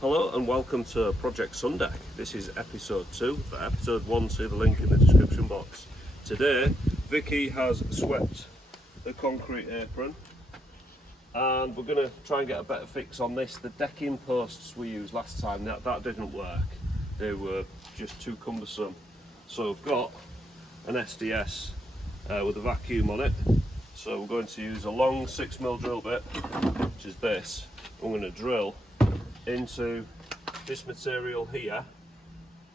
Hello and welcome to Project Sundeck. This is episode 2. For episode 1, see the link in the description box. Today, Vicky has swept the concrete apron and we're going to try and get a better fix on this. The decking posts we used last time, that didn't work. They were just too cumbersome. So we've got an SDS with a vacuum on it. So we're going to use a long 6mm drill bit, which is this. I'm going to drill into this material here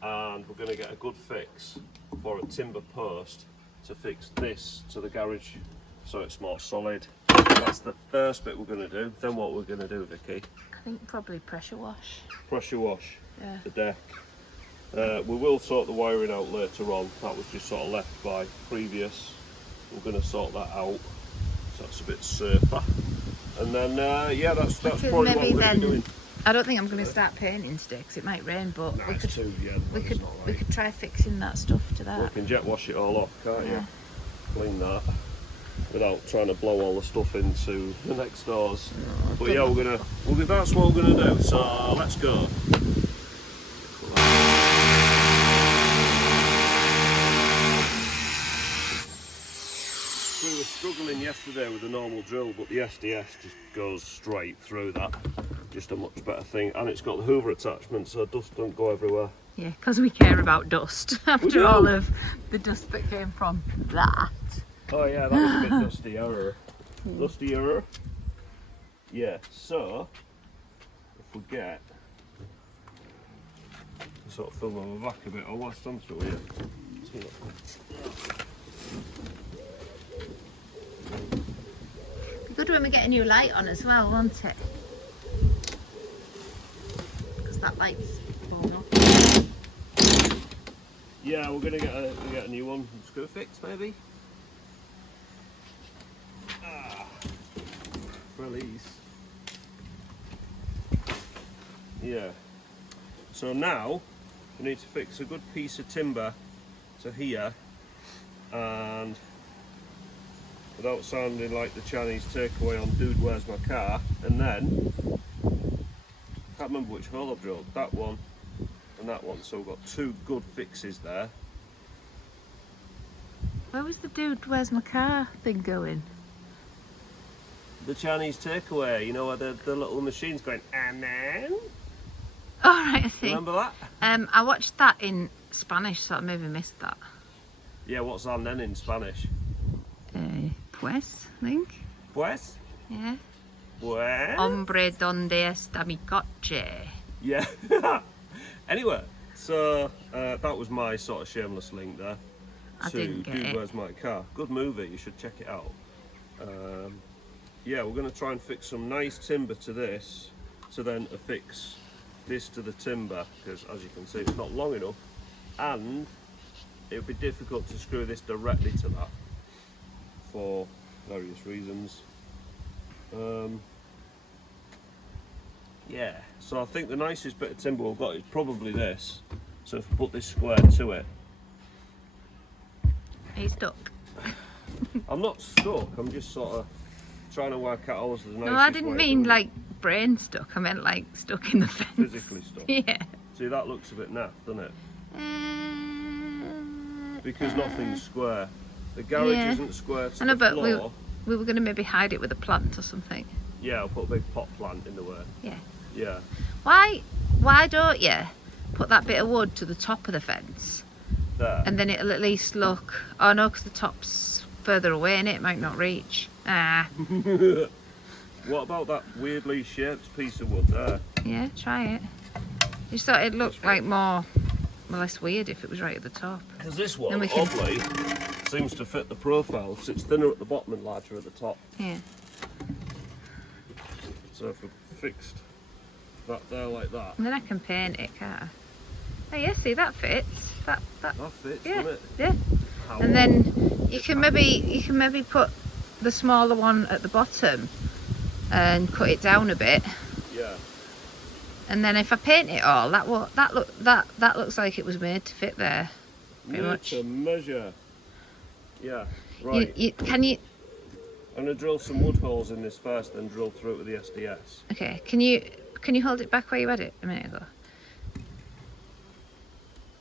and we're going to get a good fix for a timber post to fix this to the garage so it's more solid. That's the first bit we're going to do. Then what we're going to do, Vicky? I think probably pressure wash. Pressure wash the deck. We will sort the wiring out later on. That was just sort of left by previous. We're going to sort that out so that's a bit safer. And then yeah, that's probably what we're going to be doing. I don't think I'm going to start painting today because it might rain, but we could try fixing that stuff to that. We can jet wash it all off, can't you? Clean that without trying to blow all the stuff into the next doors. No, but yeah, that's what we're gonna do. So let's go. We were struggling yesterday with the normal drill, but the SDS just goes straight through that. Just a much better thing, and it's got the Hoover attachment so dust don't go everywhere. Yeah, because we care about dust after all of the dust that came from that. Oh yeah, that was a bit dustier. Dustier. Yeah, so if we get sort of fill them back a bit, I'll watch some through here. Be good when we get a new light on as well, won't it? That light's falling off. Yeah, we're gonna get a new one. Screw fix maybe. Release. Yeah. So now we need to fix a good piece of timber to here, and without sounding like the Chinese takeaway on Dude Where's My Car, and then I can't remember which hole I've drilled, that one and that one, so we've got two good fixes there. Where was the Dude Where's My Car thing going? The Chinese takeaway, you know, where the little machine's going, and then? Oh right, I see. Remember that? I watched that in Spanish, so I maybe missed that. Yeah, what's and then in Spanish? Pues, I think. Pues? Yeah. Pues? Hombre, donde está mi coche? Yeah. Anyway, so that was my sort of shameless link there. I didn't get Dude it. Where's My Car? Good movie, you should check it out. Yeah, we're going to try and fix some nice timber to this to then affix this to the timber, because as you can see it's not long enough and it would be difficult to screw this directly to that for various reasons. Yeah, so I think the nicest bit of timber we've got is probably this. So if we put this square to it. Are you stuck? I'm not stuck, I'm just sort of trying to work out always the nicest way. No, I didn't mean like brain stuck, I meant like stuck in the fence. Physically stuck. Yeah. See, that looks a bit naff, doesn't it? Because nothing's square. The garage isn't square to the floor. We were going to maybe hide it with a plant or something. Yeah, I'll put a big pot plant in the way. Yeah. Yeah. Why don't you put that bit of wood to the top of the fence? There. And then it'll at least look... Oh no, because the top's further away and it might not reach. Ah. What about that weirdly shaped piece of wood there? Yeah, try it. Just thought it'd look like more or less weird if it was right at the top. Because this one, oddly, seems to fit the profile, because it's thinner at the bottom and larger at the top. Yeah. So if we fixed that there like that. And then I can paint it, can't I? Oh yeah, see, that fits. That fits, yeah, doesn't it? yeah. And then you can maybe put the smaller one at the bottom and cut it down a bit. Yeah. And then if I paint it all, that looks like it was made to fit there. Pretty much. To measure. Yeah. Right. Can you? I'm gonna drill some wood holes in this first, then drill through it with the SDS. Okay. Can you? Can you hold it back where you had it a minute ago?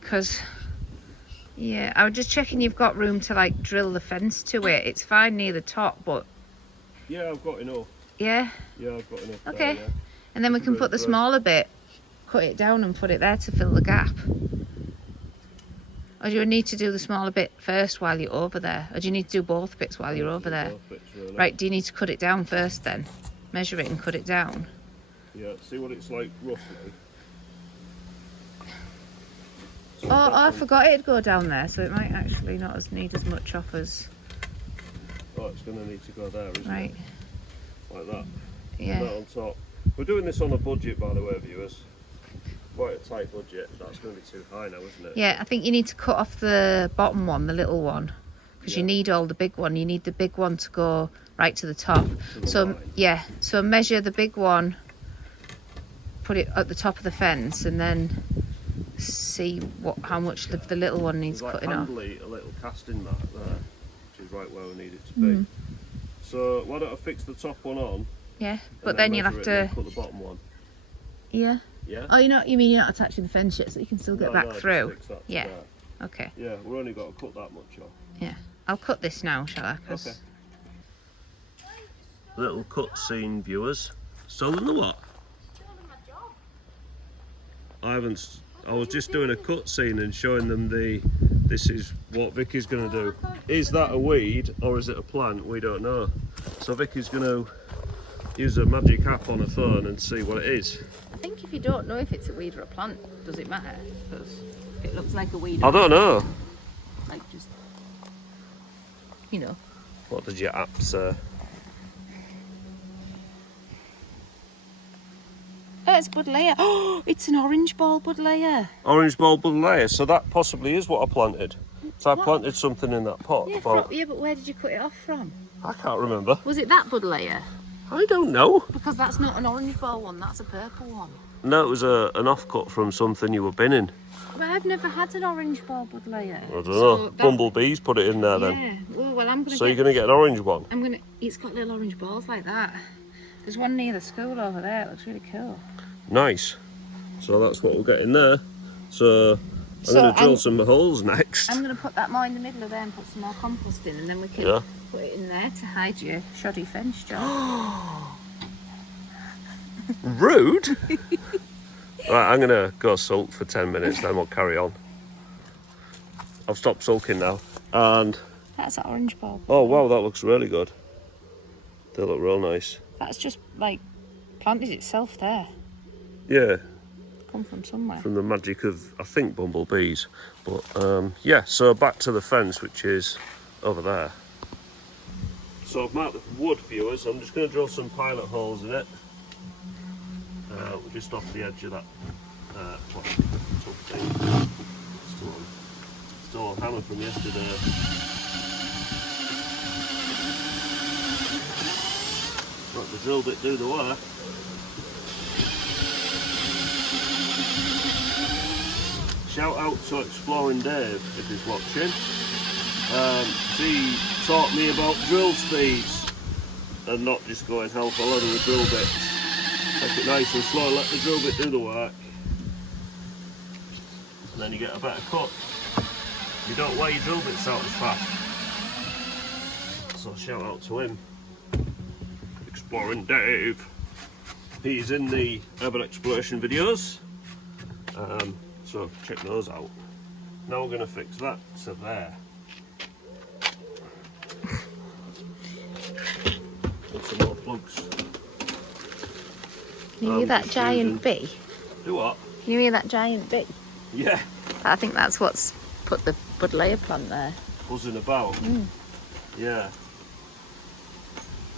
Because, yeah, I was just checking you've got room to like drill the fence to it. It's fine near the top, but Yeah, I've got enough. yeah. Yeah, I've got enough. Okay. There, yeah. And then we can put the smaller bit, cut it down and put it there to fill the gap. Or do you need to do the smaller bit first while you're over there? Or do you need to do both bits while you're over there? Both bits, really. Right, do you need to cut it down first then? Measure it and cut it down. Yeah, see what it's like roughly. So Oh, I forgot it'd go down there, so it might actually not need as much off as... Oh, it's going to need to go there, isn't Right. it? Like that. Yeah. And that on top. We're doing this on a budget, by the way, viewers. Quite a tight budget. That's going to be too high now, isn't it? Yeah, I think you need to cut off the bottom one, the little one, because Yeah. you need all the big one. You need the big one to go right to the top. To the So line. yeah, so measure the big one, put it at the top of the fence, and then see how much the little one needs There's like cutting off. handily a little casting mark there, which is right where we need it to be. So why don't I fix the top one on? Yeah, and but then you'll measure have it and to. then cut the bottom one. Yeah. Yeah. Oh, you mean you're not attaching the fence yet, so you can still get No, back no, just through. fix that to Yeah. there. Okay. Yeah, we're only got to cut that much off. Yeah. I'll cut this now, shall I? 'Cause- Okay. Little cutscene, viewers. Stolen the what? I was just doing a cutscene and showing them this is what Vicky's going to do. Is that a weed or is it a plant? We don't know. So Vicky's going to use a magic app on her phone and see what it is. I think if you don't know if it's a weed or a plant, does it matter? Because it looks like a weed. I don't know. Like just, you know. What did your app say? Oh, it's Buddleia. Oh, it's an orange ball Buddleia. Orange bulb layer. So that possibly is what I planted. So I What? planted something in that pot. Yeah, But but where did you cut it off from? I can't remember. Was it that Buddleia? I don't know. Because that's not an orange ball one, that's a purple one. No, it was an offcut from something you were binning. Well, I've never had an orange ball Buddleia. I don't know. Bumblebees put it in there then. Yeah. Well, I'm gonna. So you're going to get an orange one? It's got little orange balls like that. There's one near the school over there. It looks really cool. Nice. So that's what we'll get in there. So I'm going to drill some holes next. I'm going to put that more in the middle of there and put some more compost in, and then we can put it in there to hide your shoddy fence job. Rude. Right, I'm going to go sulk for 10 minutes, then we'll carry on. I've stopped sulking now. And, That's an orange ball. oh wow, that looks really good. They look real nice. That's just like planted itself there. Yeah, Come from somewhere. from the magic of, I think, bumblebees. But yeah, so back to the fence, which is over there. So I've marked the wood, viewers. I'm just going to drill some pilot holes in it. Just off the edge of that tough thing. Still on hammer from yesterday. Let the drill bit do the work. Shout out to Exploring Dave if he's watching. He taught me about drill speeds and not just going hell for leather with drill bits. Take it nice and slow, let the drill bit do the work. And then you get a better cut. You don't wear your drill bits out as fast. So shout out to him. Exploring Dave. He's in the urban exploration videos. So check those out. Now we're going to fix that to there. And some more plugs. Can you hear that giant bee? Do what? Can you hear that giant bee? Yeah. I think that's what's put the Buddleia plant there. Buzzing about. Yeah.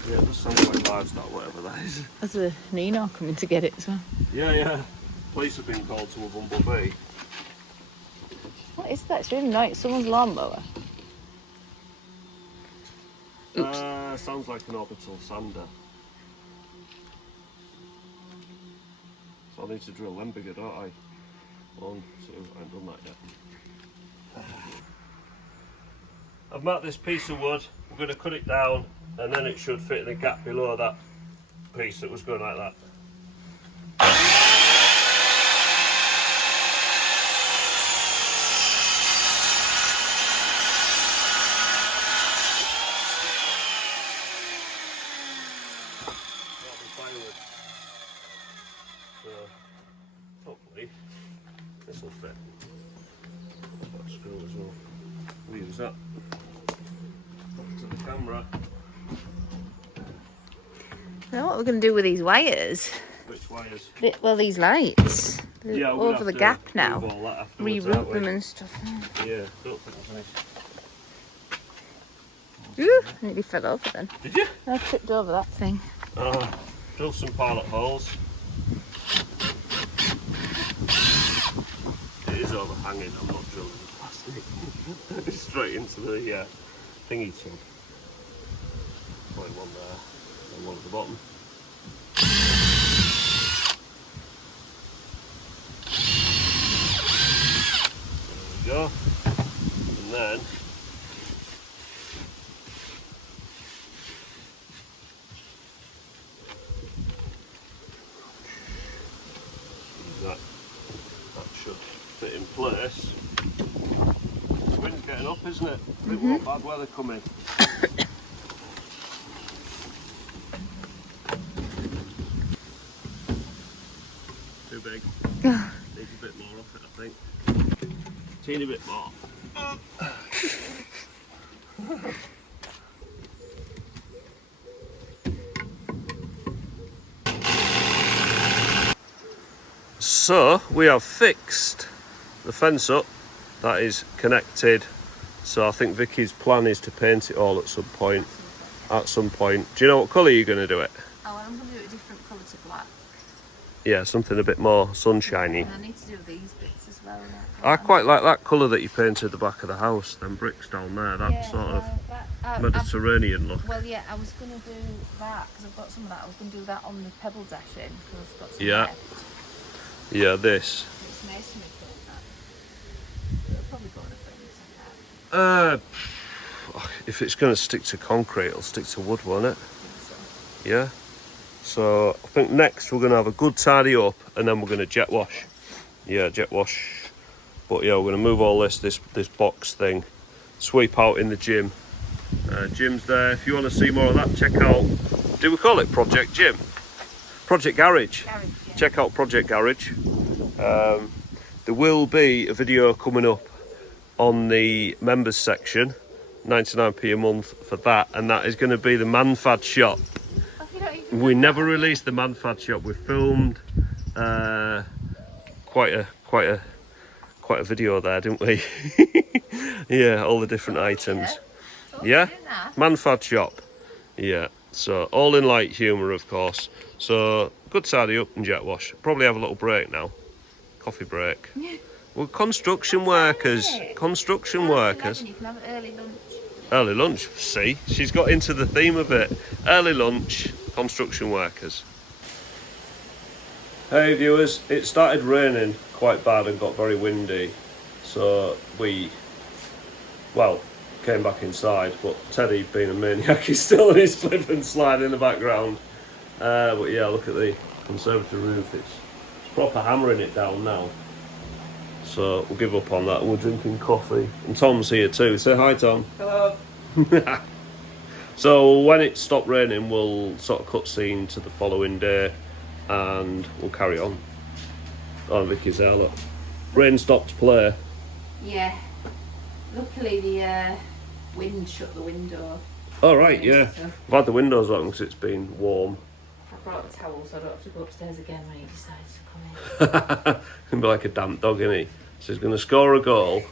Yeah, it does sound like livestock, whatever that is. There's a Nino coming to get it as well. Yeah. Police have been called to a bumblebee. What is that? It's really nice. Someone's lawnmower. Oops. Sounds like an orbital sander. So I need to drill them bigger, don't I? 1, 2, I haven't done that yet. I've marked this piece of wood. We're going to cut it down and then it should fit in the gap below that piece that was going like that. this will fit. That screw as well. We'll use that. Back to the camera. I know what we're going to do with these wires. Which wires? Well, these lights. Yeah, over the gap now. Reroute them and stuff. Yeah, don't think there's any. Ooh, I nearly fell over then. Did you? I tripped over that thing. Drill some pilot holes. It is overhanging, I'm not drilling the plastic. Straight into the thingy tub. One there, and one at the bottom. There we go. And then that should fit in place. The wind's getting up, isn't it? I think we've got bad weather coming. Too big. Needs a bit more off it, I think. Teeny bit more. So we have fixed the fence up. That is connected. So I think Vicky's plan is to paint it all at some point. Do you know what colour you're going to do it? Oh, I'm going to do it a different colour to black. Yeah, something a bit more sunshiny. And I need to do these bits as well. I quite like that colour that you painted the back of the house. Them bricks down there. That sort of Mediterranean look. Well, yeah, I was going to do that because I've got some of that. I was going to do that on the pebble dashing because I've got some left. Yeah, this. It's masonry doing that. It'll probably go in a frame. If it's going to stick to concrete, it'll stick to wood, won't it? So. Yeah. So I think next we're going to have a good tidy up, and then we're going to jet wash. Yeah, jet wash. But yeah, we're going to move all this box thing, sweep out in the gym. Gym's there. If you want to see more of that, check out. Do we call it Project Gym? Project Garage. Yeah. Check out Project Garage. There will be a video coming up on the members section, 99p a month for that, and that is going to be the Manfad shop. We never released the Manfad shop. We filmed quite a video there, didn't we? Yeah, all the different items. Yeah, Manfad shop. Yeah, so all in light humour, of course. So good tidy up and jet wash. Probably have a little break now. Coffee break. Well, construction workers. Construction workers. You can have early lunch. Early lunch. See, she's got into the theme of it. Early lunch. Construction workers. Hey viewers, it started raining quite bad and got very windy. So we, came back inside, but Teddy, being a maniac, is still on his slip and slide in the background. But yeah, look at the conservatory roof. It's proper hammering it down now. So we'll give up on that and we're drinking coffee. And Tom's here too. Say hi, Tom. Hello. So when it stopped raining, we'll sort of cut scene to the following day and we'll carry on. Oh, Vicky's there, look. Rain stopped play. Yeah. Luckily the wind shut the window. Oh, right, yeah. So I've had the windows open because it's been warm. I brought the towel so I don't have to go upstairs again when he decides to come in. He'll be like a damp dog, isn't he? So he's going to score a goal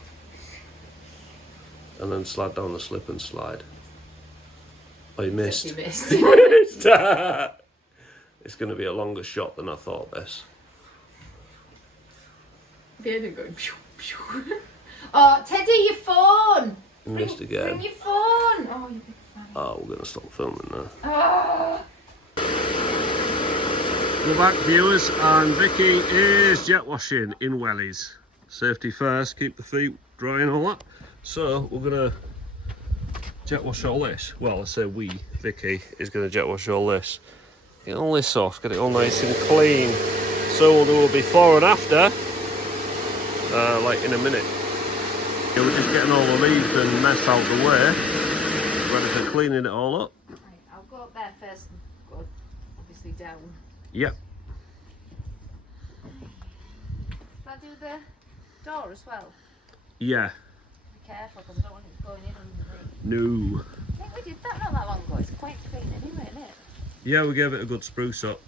and then slide down the slip and slide. Oh, he missed. He missed. He missed. It's going to be a longer shot than I thought this. Going, pew, pew. Oh, Teddy, your phone! He missed again. Bring your phone! Oh, you big fan. Oh, we're going to stop filming now. Oh. We're back, viewers, and Vicky is jet washing in wellies. Safety first, keep the feet dry and all that. So we're going to jet wash all this. Well, I say we, Vicky, is going to jet wash all this. Get all this off, get it all nice and clean. So we'll do a before and after, like in a minute. Yeah, we're just getting all the leaves and mess out the way, ready for cleaning it all up. Right, I'll go up there first and go obviously down. Yep. Shall I do the door as well? Yeah. Be careful because I don't want it going in underneath. No. I think we did that not that long ago. It's quite clean anyway, isn't it? Yeah, we gave it a good spruce up.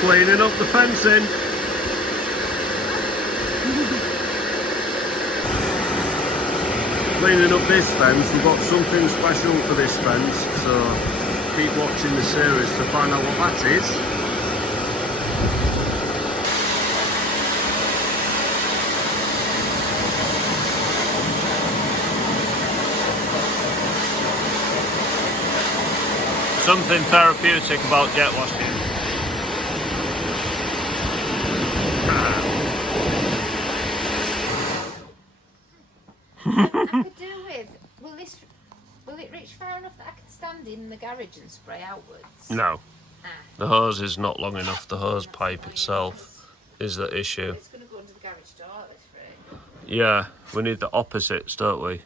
Cleaning up the fencing. Cleaning up this fence. We've got something special for this fence, so keep watching the series to find out what that is. Something therapeutic about jet washing. I could do with, will it reach far enough that I could stand in the garage and spray outwards? No. Ah. The hose is not long enough. The hose pipe itself is the issue. It's going to go under the garage door, this frame. Yeah, we need the opposites, don't we?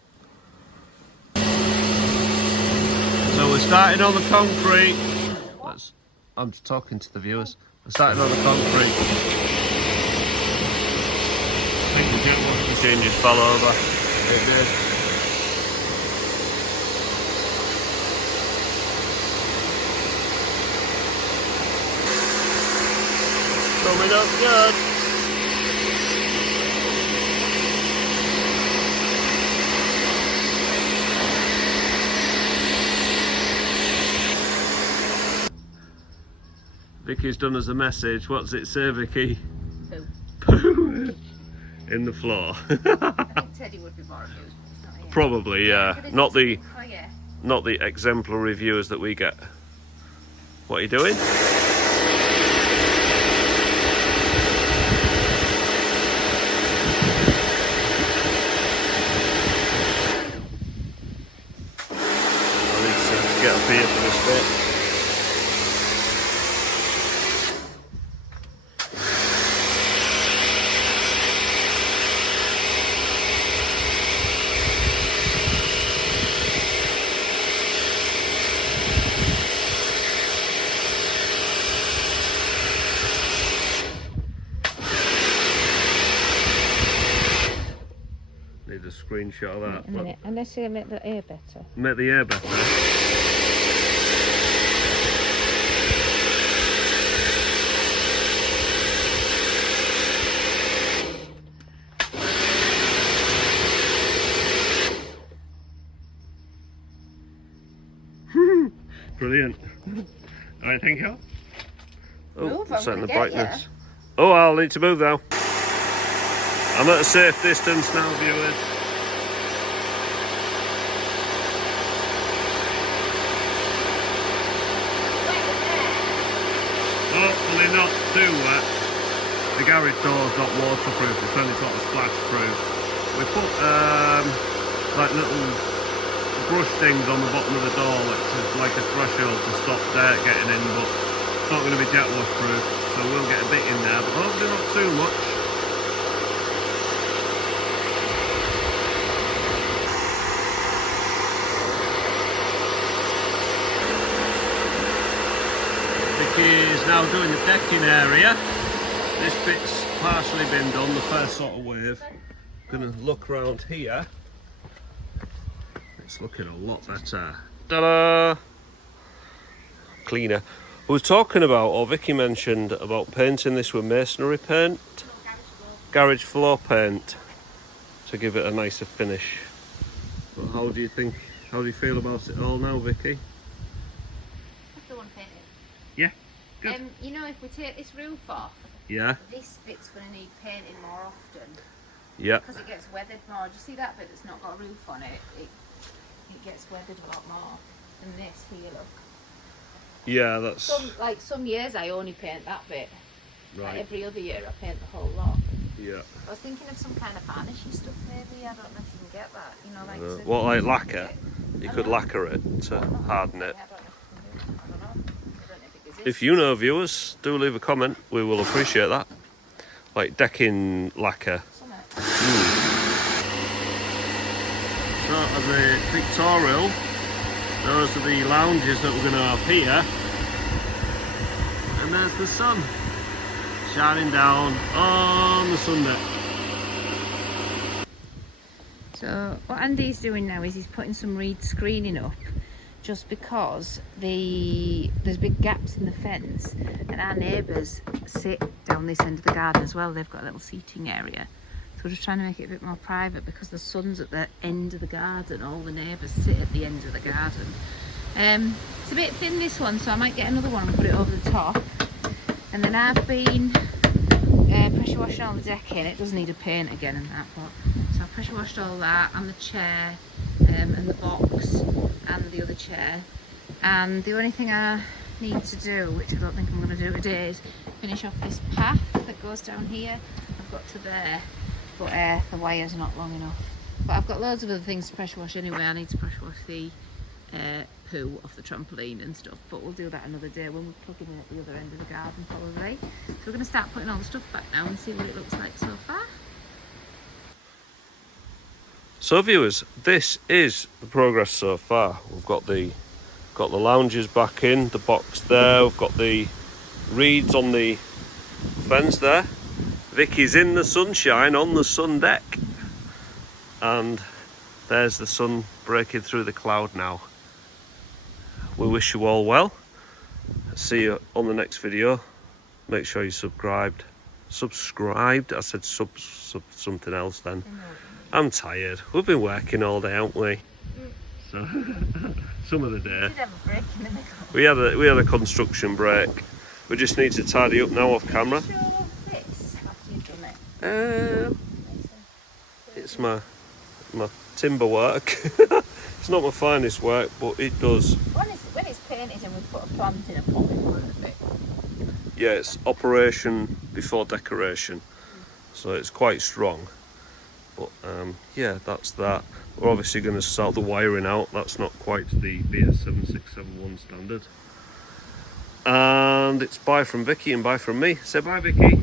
So we're starting on the concrete. I'm just talking to the viewers. We're starting on the concrete. I think the jet wash machine just fell over. It did. Coming up good. Vicky's done us a message. What's it say, Vicky? Poo. Poo in the floor. I think Teddy would be more amused, but it's not here. Probably, yeah. Not the Oh, yeah. not the exemplary viewers that we get. What are you doing? I need to get up here for this bit. Need a screenshot of that. A minute, unless you make the air better. Make the air better. Brilliant. Alright, thank you. Oh, Move, I'm setting the gonna get brightness. Oh, I'll need to move now. I'm at a safe distance now, viewers. Hopefully not too wet. The garage door's not waterproof, it's only sort of splash proof. We put like little brush things on the bottom of the door, which is like a threshold to stop dirt getting in, but it's not going to be jet wash proof, so we'll get a bit in there, but hopefully not too much. Is now doing the decking area. This bit's partially been done, the first sort of wave. Gonna look around here. It's looking a lot better. Ta-da! Cleaner. We were talking about, or Vicky mentioned about painting this with masonry paint. Garage floor paint. To give it a nicer finish. But how do you feel about it all now, Vicky? I still want to paint it. Yeah. Good. You know, if we take this roof off, Yeah. this bit's going to need painting more often. Yeah. Because it gets weathered more. Do you see that bit that's not got a roof on it? It gets weathered a lot more than this here, look. Yeah, that's Some years I only paint that bit. right. Like every other year I paint the whole lot. Yeah. I was thinking of some kind of varnishy stuff maybe. I don't know if you can get that. You know, like What, like lacquer? You could lacquer it to harden it. I don't know if you can do it. I don't know. I don't know if it exists. If you know, viewers, do leave a comment. We will appreciate that. Like decking lacquer. Something. So as a pictorial. Those are the lounges that we're going to have here. And there's the sun shining down on the Sundeck. So what Andy's doing now is he's putting some reed screening up, just because there's big gaps in the fence, and our neighbours sit down this end of the garden as well. They've got a little seating area, so we're just trying to make it a bit more private because the sun's at the end of the garden. All the neighbours sit at the end of the garden. It's a bit thin, this one, so I might get another one and put it over the top. And then I've been pressure washing all the decking. It does need a paint again and that, but so I pressure washed all that, and the chair and the box and the other chair. And the only thing I need to do, which I don't think I'm going to do today, is finish off this path that goes down here. I've got to there, but the wire's not long enough. But I've got loads of other things to pressure wash anyway. I need to pressure wash the poo off the trampoline and stuff, but we'll do that another day when we're plugging in at the other end of the garden probably. So we're going to start putting all the stuff back now and see what it looks like so far. So viewers, this is the progress so far. We've got the lounges back in, the box there, we've got the reeds on the fence there. Vicky's in the sunshine on the Sundeck. And there's the sun breaking through the cloud now. We wish you all well. See you on the next video. Make sure you subscribed. I said something else then. I'm tired. We've been working all day, haven't we? So some of the day. We did have a break in the middle. We had a construction break. We just need to tidy up now off camera. Show this after you've done it. It's my timber work. It's not my finest work, but it does. When it's painted and we put a plant in a pot, it's worth it. Yeah, it's operation before decoration, so it's quite strong. But yeah, that's that. We're obviously going to sort the wiring out. That's not quite the BS7671 standard. And it's bye from Vicky and bye from me. Say bye, Vicky.